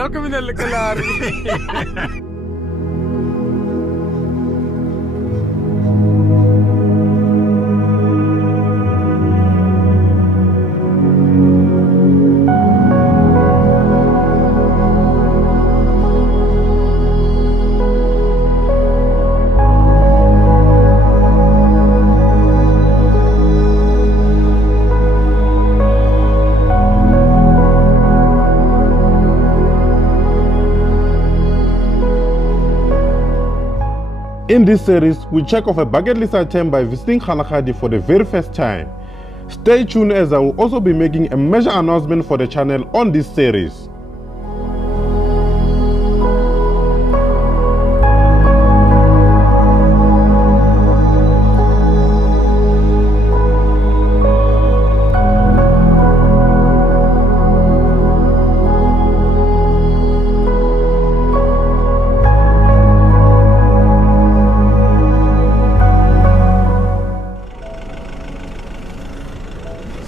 Welkom in de Kgalagadi. In this series, we check off a bucket list item by visiting Kgalagadi for the very first time. Stay tuned as I will also be making a major announcement for the channel on this series.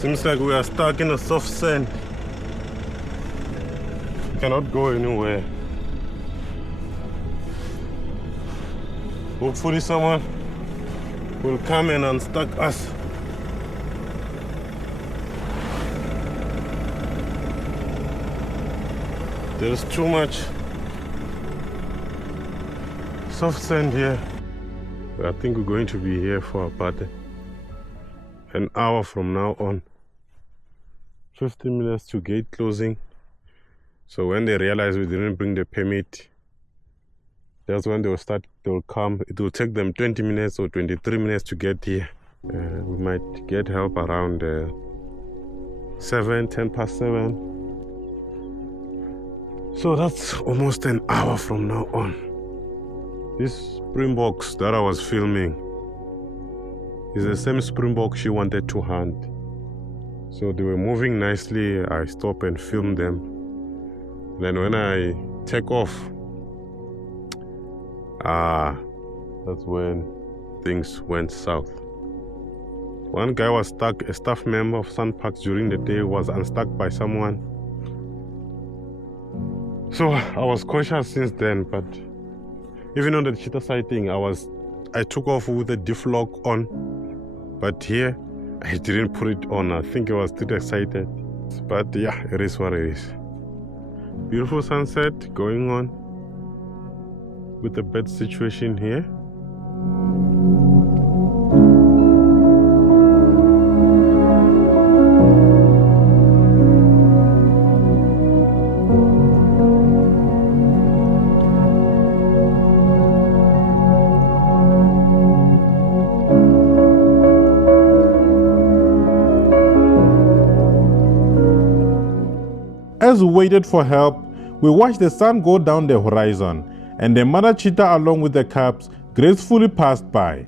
Seems like we are stuck in a soft sand. Cannot go anywhere. Hopefully someone will come and unstuck us. There's too much soft sand here. I think we're going to be here for about an hour from now on. 15 minutes to gate closing. So when they realize we didn't bring the permit, that's when they'll come. It will take them 20 minutes or 23 minutes to get here. We might get help around 10 past 7. So that's almost an hour from now on. This springboks that I was filming is the same springbok she wanted to hunt. So they were moving nicely. I stopped and filmed them. Then when I take off, that's when things went south. One guy was stuck, a staff member of Sun Parks during the day was unstuck by someone. So I was cautious since then, but even on the cheetah sighting, I took off with the diff lock on, but here I didn't put it on. I think I was too excited. But yeah, it is what it is. Beautiful sunset going on with the bed situation here. As we waited for help, we watched the sun go down the horizon, and the mother cheetah along with the cubs gracefully passed by.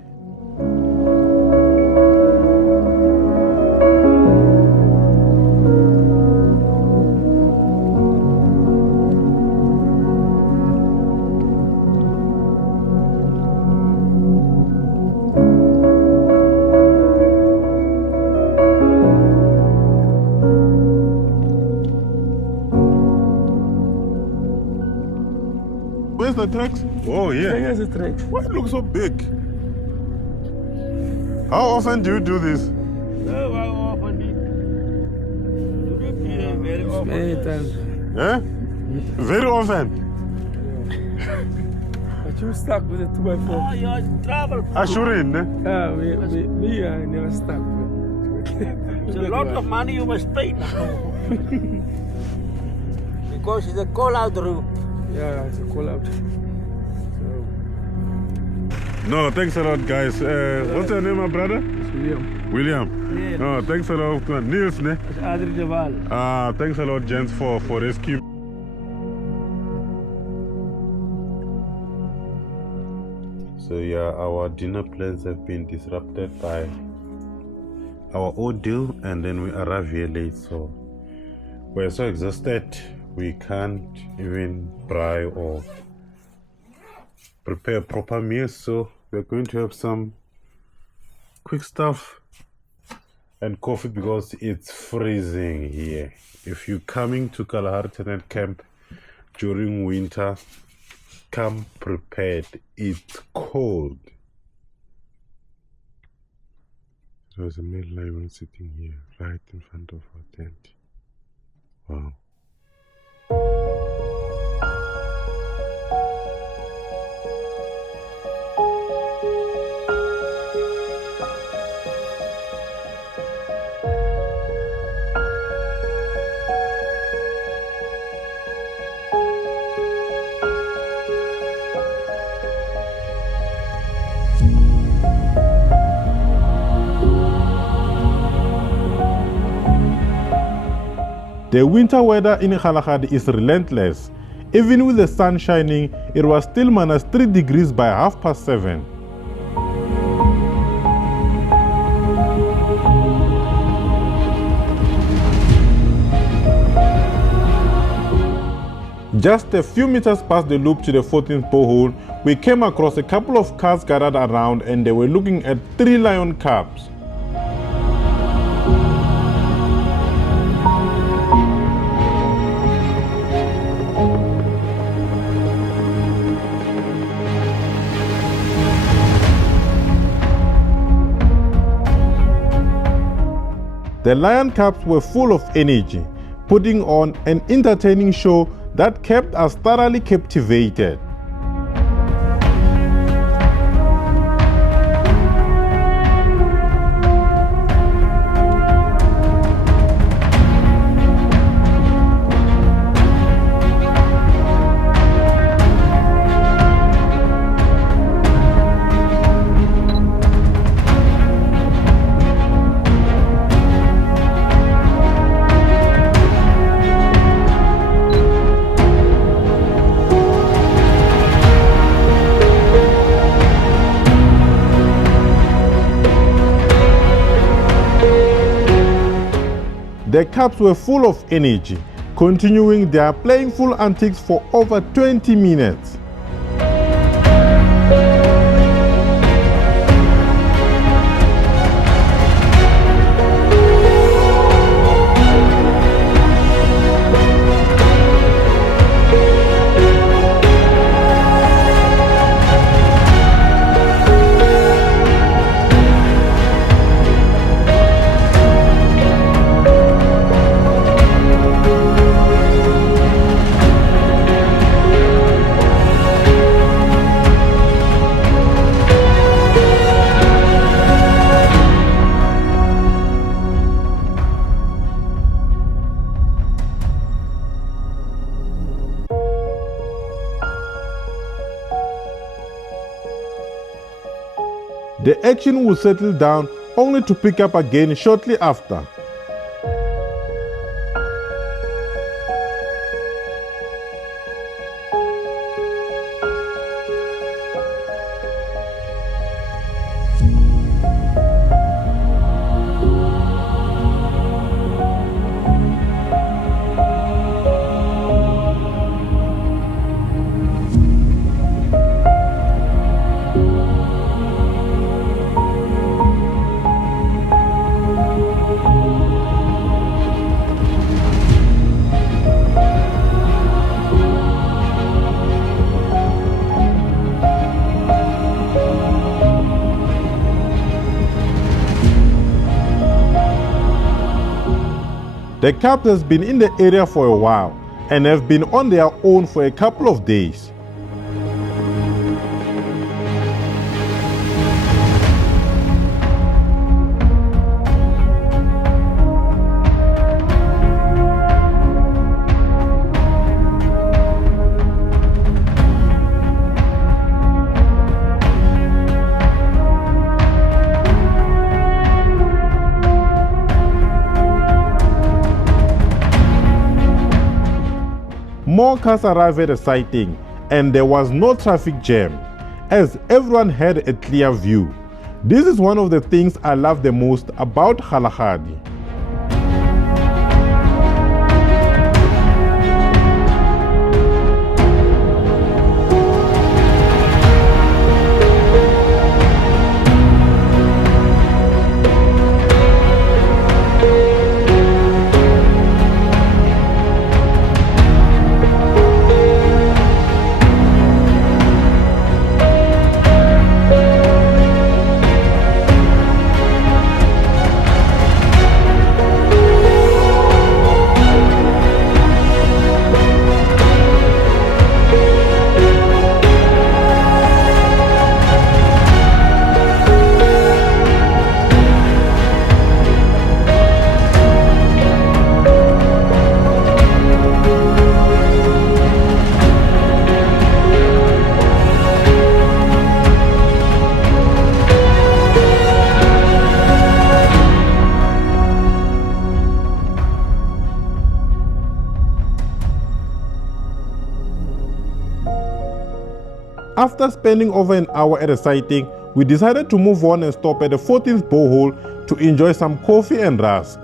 Where's the tracks? Oh, yeah. Here's the tracks. Why it looks so big? How often do you do this? Very often. Many times. Yeah? Very often. But you stuck with the 2x4. Oh, you're in trouble. Assuring, eh? Me, I never stuck with. It's a lot of money you must pay now. Because it's a call-out route. Yeah, it's a call out. No, thanks a lot, guys. What's your name, my brother? It's William. William. Yes. No, thanks a lot. Niels, ne? It's Adri de Val. Thanks a lot, gents, for rescue. So yeah, our dinner plans have been disrupted by our ordeal, and then we arrive here late, so we're so exhausted we can't even fry or prepare proper meals. So we're going to have some quick stuff and coffee because it's freezing here. If you're coming to Kgalagadi Camp, during winter, come prepared. It's cold. There was a male lion sitting here, right in front of our tent. Wow. The winter weather in Kgalagadi is relentless. Even with the sun shining, it was still -3 degrees by 7:30. Just a few meters past the loop to the 14th borehole, we came across a couple of cars gathered around and they were looking at 3 lion cubs. The lion cubs were full of energy, putting on an entertaining show that kept us thoroughly captivated. The cubs were full of energy, continuing their playful antics for over 20 minutes. The action would settle down only to pick up again shortly after. The cubs has been in the area for a while and have been on their own for a couple of days. More cars arrived at the sighting and there was no traffic jam, as everyone had a clear view. This is one of the things I love the most about Kgalagadi. After spending over an hour at a sighting, we decided to move on and stop at the 14th borehole to enjoy some coffee and rusk.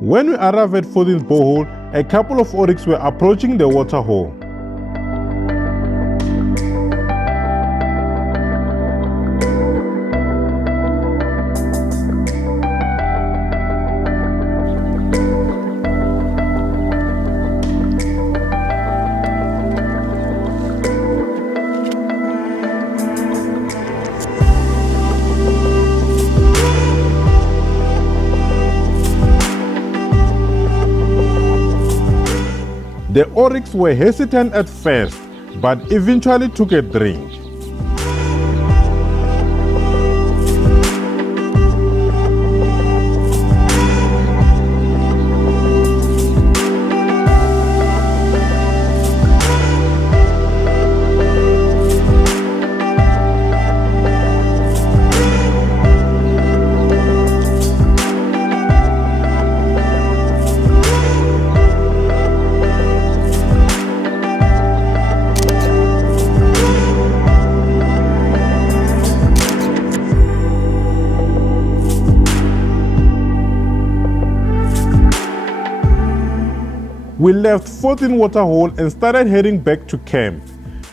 When we arrived at 14th borehole, a couple of oryx were approaching the waterhole. The oryx were hesitant at first, but eventually took a drink. We left 14 waterhole and started heading back to camp.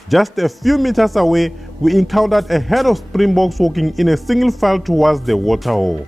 Just a few meters away, we encountered a herd of springboks walking in a single file towards the waterhole.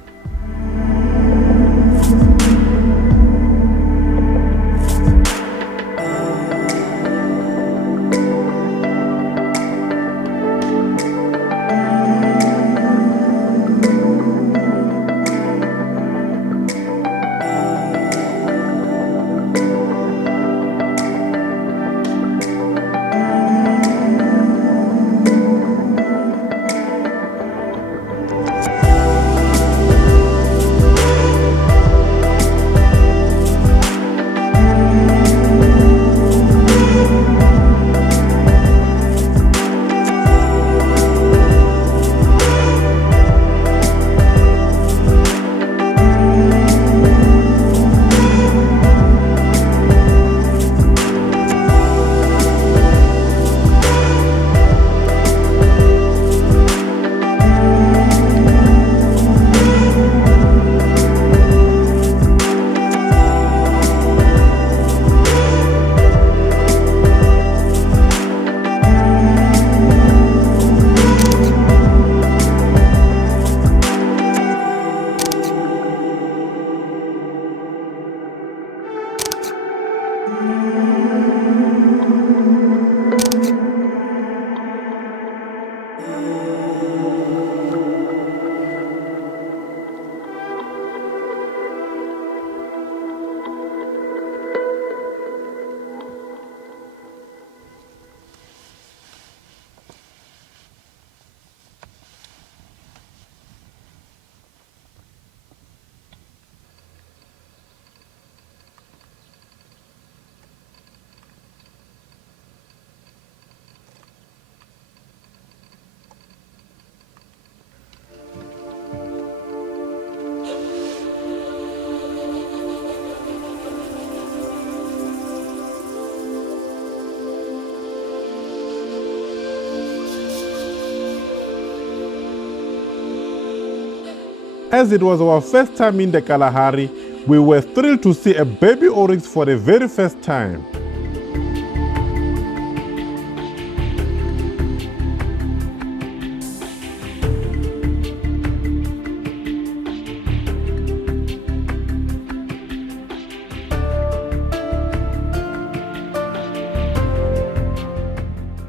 As it was our first time in the Kalahari, we were thrilled to see a baby oryx for the very first time.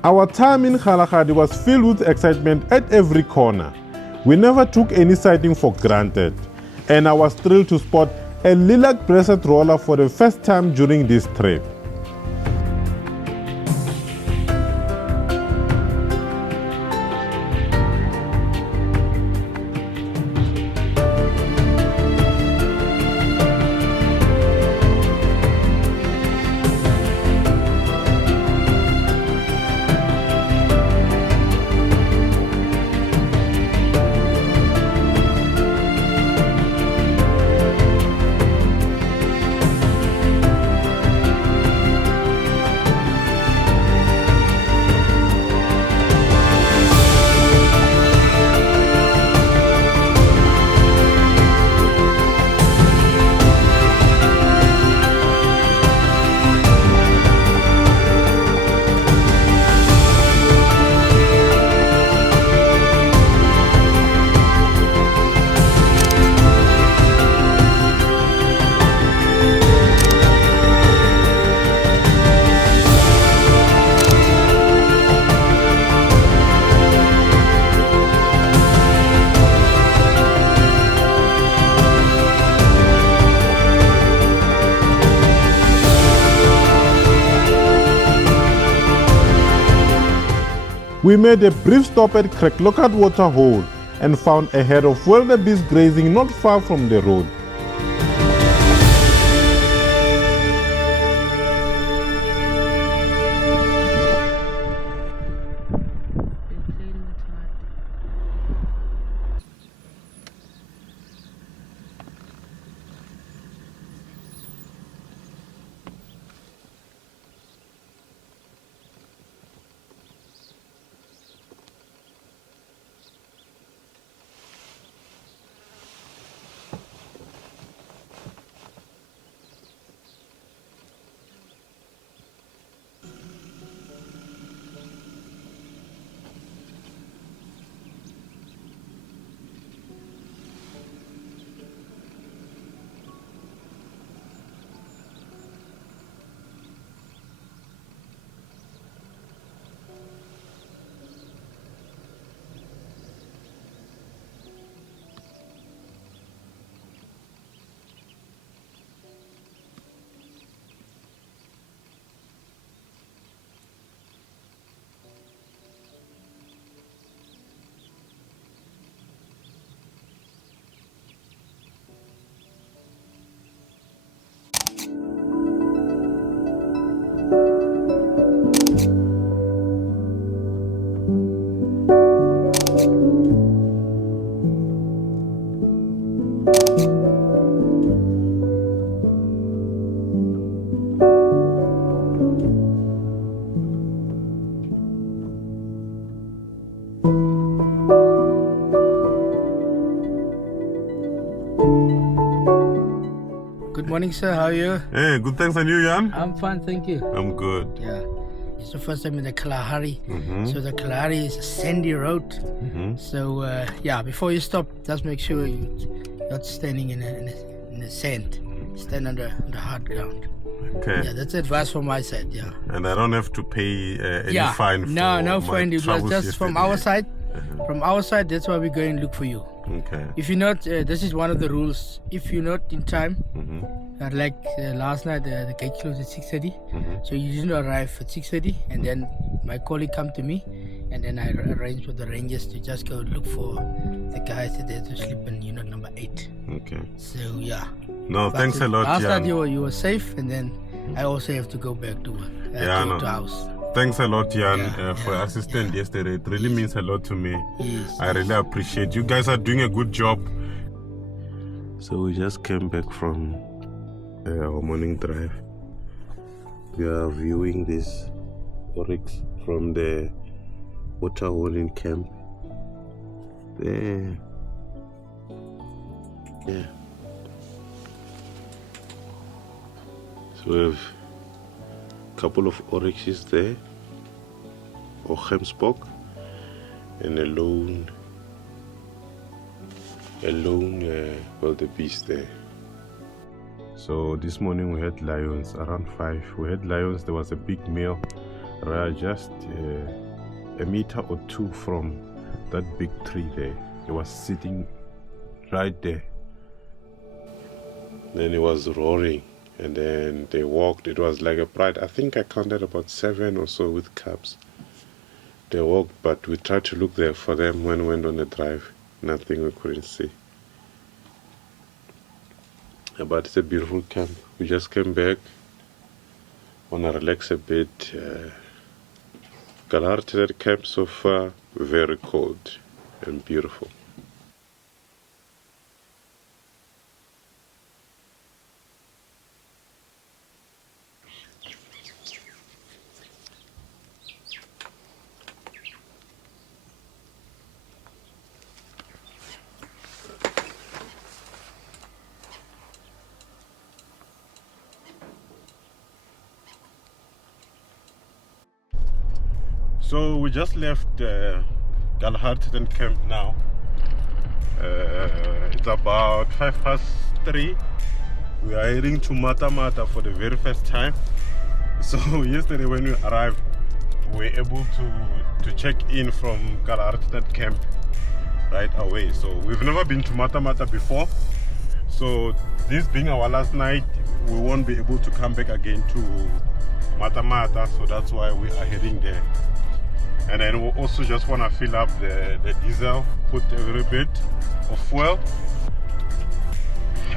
Our time in Kgalagadi was filled with excitement at every corner. We never took any sighting for granted, and I was thrilled to spot a lilac-breasted roller for the first time during this trip. We made a brief stop at Kgalagadi Waterhole and found a herd of wildebeest grazing not far from the road. Good morning, sir. How are you? Hey, good thanks, and you, Jan? I'm fine, thank you. I'm good. Yeah. It's the first time in the Kgalagadi. So the Kgalagadi is a sandy road. So yeah, before you stop, just make sure you're not standing in the sand. Stand on the hard ground. Okay. Yeah, that's advice from my side. Yeah. And I don't have to pay any fine. No fine. It was just from our side. From our side, that's why we go and look for you. Okay. If you're not, this is one of the rules. If you're not in time, like last night, the gate closed at 6:30. So you didn't arrive at 6:30, and then my colleague come to me, and then I arranged with the rangers to just go look for the guys that they had to sleep in unit number 8. Okay. So yeah. No, But thanks a lot, last Jan. night you were safe, and then I also have to go back to to house. Thanks a lot, Jan, for your assistance yesterday. It really means a lot to me. Yes. I really appreciate you guys are doing a good job. So we just came back from our morning drive. We are viewing this oryx from the waterhole in camp. There. Yeah. So we have a couple of oryxes there, or gemsbok, and a lone wildebeest there. So this morning we had lions around 5. We had lions. There was a big male just a meter or 2 from that big tree there. He was sitting right there. Then he was roaring, and then they walked. It was like a pride. I think I counted about 7 or so with cubs. They walked, but we tried to look there for them when we went on the drive. Nothing we couldn't see. But it's a beautiful camp. We just came back. Wanna relax a bit. Kgalagadi camp so far, very cold and beautiful. So we just left Kgalagadi camp now. It's about 3:05. We are heading to Mata for the very first time. So yesterday when we arrived, we were able to check in from Kgalagadi camp right away. So we've never been to Mata before. So this being our last night, we won't be able to come back again to Mata. So that's why we are heading there. And then we also just want to fill up the diesel, put a little bit of fuel,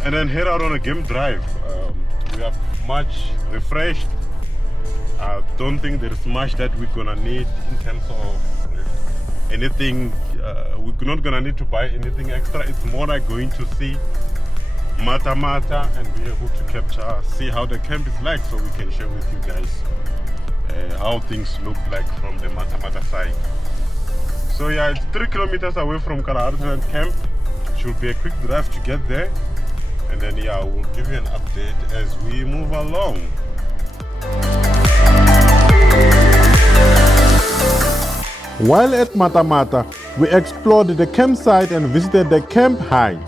and then head out on a game drive. We are much refreshed. I don't think there's much that we're gonna need in terms of anything. We're not gonna need to buy anything extra. It's more like going to see Mata Mata and be able to capture, see how the camp is like, so we can share with you guys how things look like from the Mata Mata side. So yeah, it's 3 kilometers away from Kgalagadi camp. Should be a quick drive to get there, and then yeah, we'll give you an update as we move along. While at Mata Mata, we explored the campsite and visited the camp high.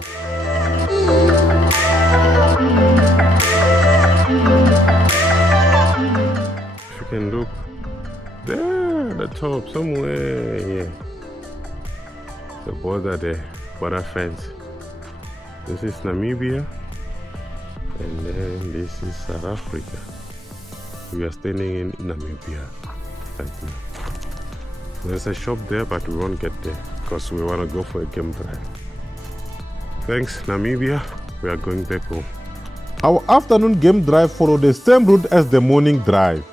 If you can look there at the top somewhere, yeah. The border there, border fence. This is Namibia, and then this is South Africa. We are standing in Namibia right now. There's a shop there, but we won't get there because we want to go for a game drive. Thanks, Namibia. We are going back home. Our afternoon game drive followed the same route as the morning drive.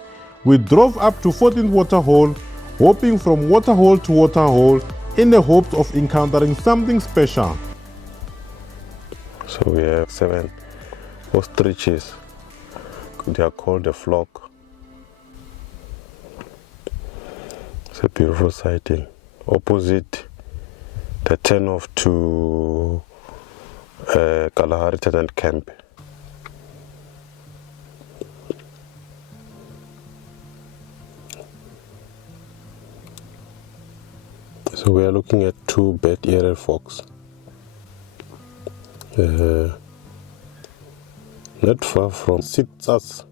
We drove up to 14th Waterhole, hopping from waterhole to waterhole in the hopes of encountering something special. So we have 7 ostriches. They are called a flock. It's a beautiful sighting. Opposite the turn off to Kgalagadi camp. So we are looking at 2 bed-eared fox. Not far from Xipandza's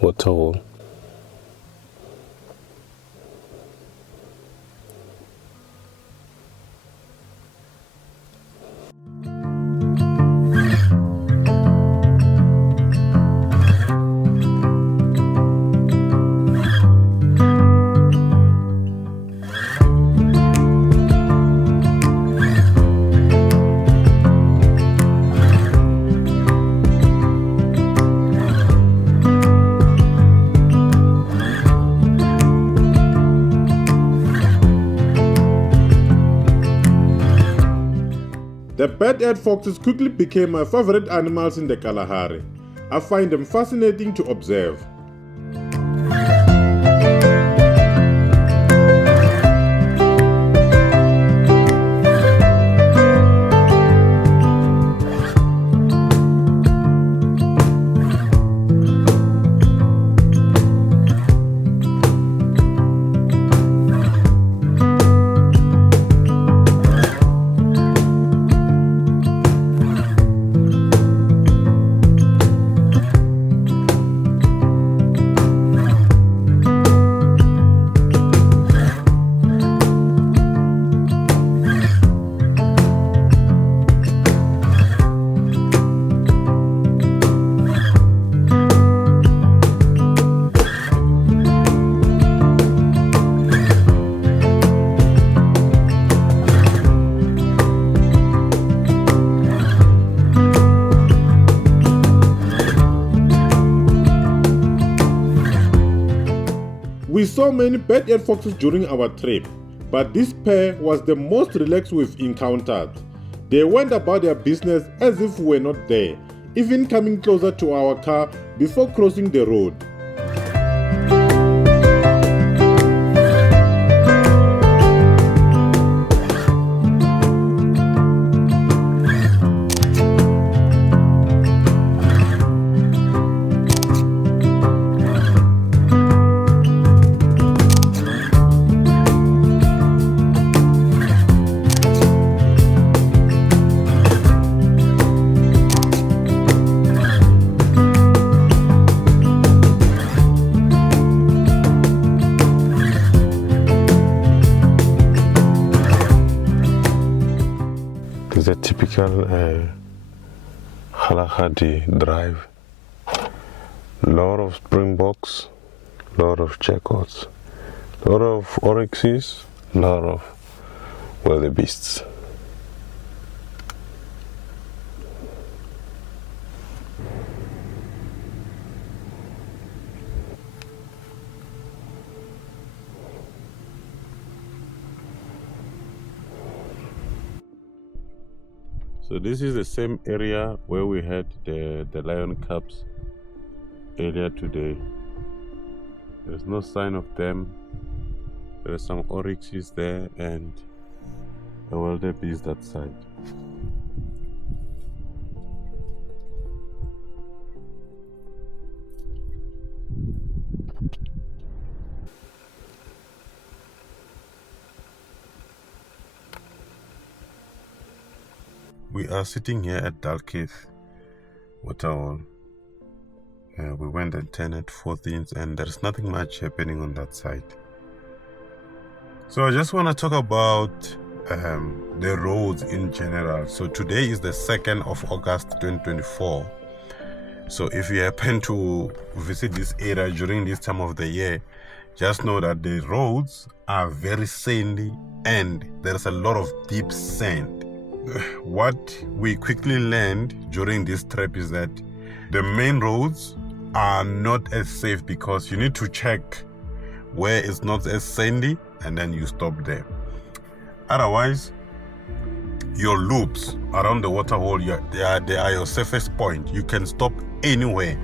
waterhole. The bed-eared foxes quickly became my favorite animals in the Kalahari. I find them fascinating to observe. We saw many bed-eared foxes during our trip, but this pair was the most relaxed we've encountered. They went about their business as if we were not there, even coming closer to our car before crossing the road. It's a typical Kgalagadi drive. Lot of springboks, lot of jackals, A lot of oryxes, a lot of wildebeests. So this is the same area where we had the lion cubs earlier today. There's no sign of them. There are some oryxes there and a wildebeest that side. We are sitting here at Dalkeith Waterhole. We went and turned 14th and there's nothing much happening on that side. So I just want to talk about the roads in general. So today is the 2nd of August 2024. So if you happen to visit this area during this time of the year, just know that the roads are very sandy and there's a lot of deep sand. What we quickly learned during this trip is that the main roads are not as safe because you need to check where it's not as sandy and then you stop there. Otherwise, your loops around the waterhole, they are your safest point. You can stop anywhere.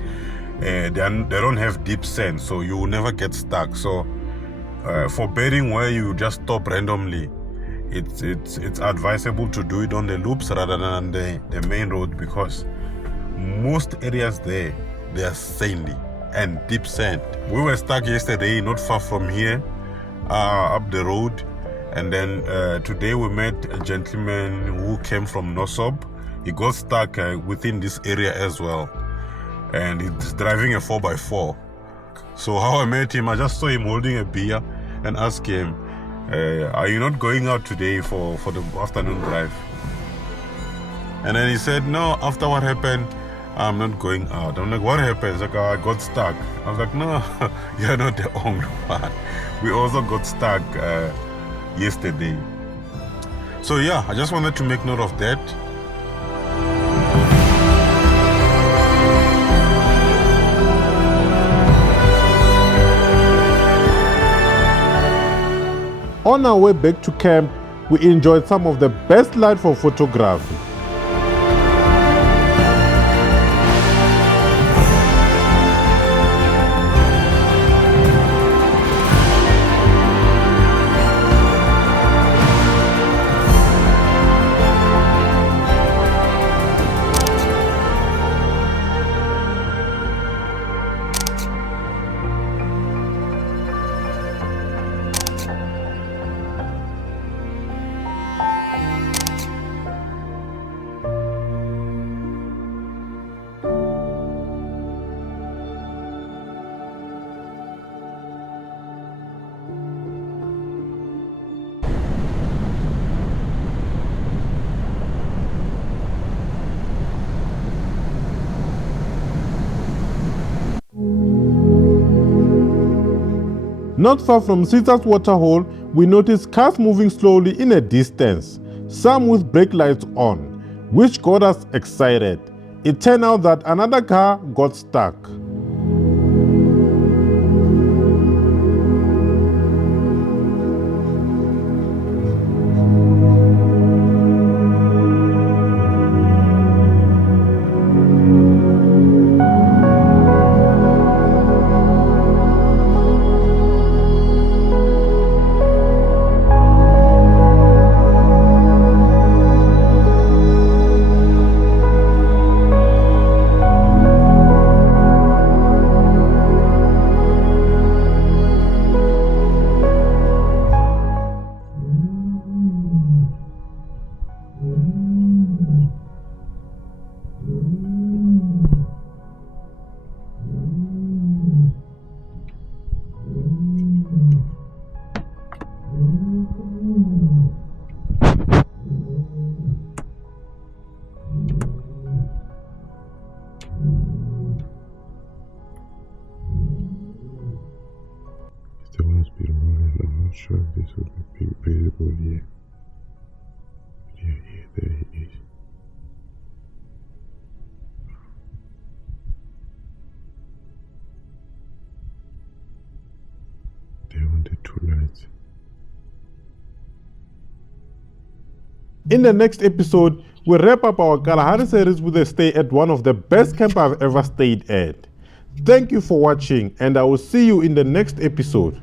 They don't have deep sand, so you will never get stuck. So for bedding where you just stop randomly, it's advisable to do it on the loops rather than the main road, because most areas there, they are sandy and deep sand. We were stuck yesterday not far from here, up the road, and then today we met a gentleman who came from Nosop. He got stuck within this area as well, and he's driving a 4x4. So how I met him, I just saw him holding a beer and asked him, are you not going out today for the afternoon drive? And then he said, no, after what happened, I'm not going out. I'm like, what happened? He's like, I got stuck. I was like, no, you're not the only one. We also got stuck yesterday. So yeah, I just wanted to make note of that. On our way back to camp, we enjoyed some of the best light for photography. Not far from Cheetah's waterhole, we noticed cars moving slowly in a distance, some with brake lights on, which got us excited. It turned out that another car got stuck. Still must be rolling. this would be visible here. Here, there he is. There on the two lights. In the next episode, we wrap up our Kalahari series with a stay at one of the best camps I've ever stayed at. Thank you for watching, and I will see you in the next episode.